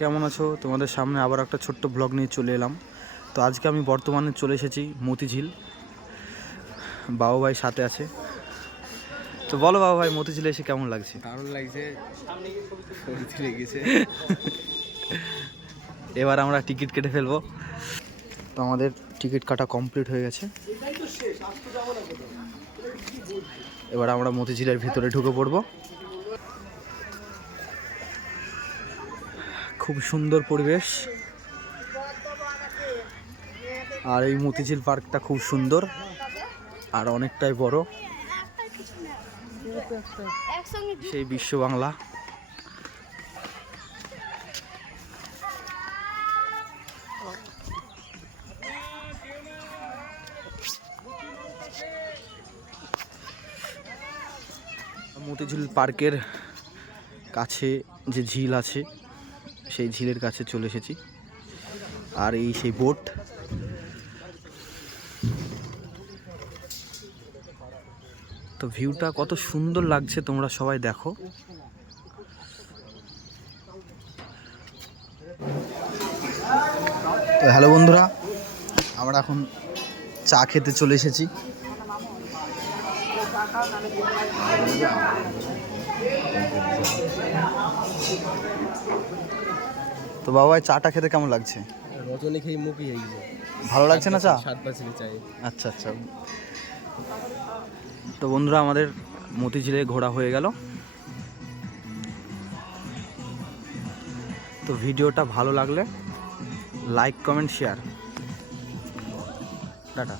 কেমন আছো? তোমাদের সামনে আবার একটা ছোট্ট ব্লগ নিয়ে চলে এলাম। তো আজকে আমি বর্তমানে চলে এসেছি মতিঝিল। বাবু ভাই সাথে আছে। তো বলো বাবু ভাই, মতিঝিলে এসে কেমন লাগছে? দারুণ লাগছে, সর্দি লেগেছে। এবার আমরা টিকিট কেটে ফেলবো। তো আমাদের টিকিট কাটা কমপ্লিট হয়ে গেছে। এবার আমরা মতিঝিলের ভিতরে ঢুকে পড়বো। খুব সুন্দর পরিবেশ, আর এই মতিঝিল পার্কটা খুব সুন্দর আর অনেকটাই বড়। সেই বিশ্ব বাংলা। মতিঝিল পার্কের কাছে যে ঝিল আছে, সেই ঝিলের কাছে চলে এসেছি। আর এই সেই বোট। তো ভিউটা কত সুন্দর লাগছে, তোমরা সবাই দেখো। তো হ্যালো বন্ধুরা, আমরা এখন চা খেতে চলে এসেছি। তো বাবা, চাটা খেতে কেমন লাগছে? রজনী খেয়ে মুখই হয়ে গেছে। ভালো লাগছে না চা? স্বাদ পাচ্ছি চাই। আচ্ছা আচ্ছা। তো বন্ধুরা, আমাদের মতিঝিলে ঘোরা হয়ে গেল। তো ভিডিওটা ভালো লাগলে লাইক, কমেন্ট, শেয়ার। টাটা।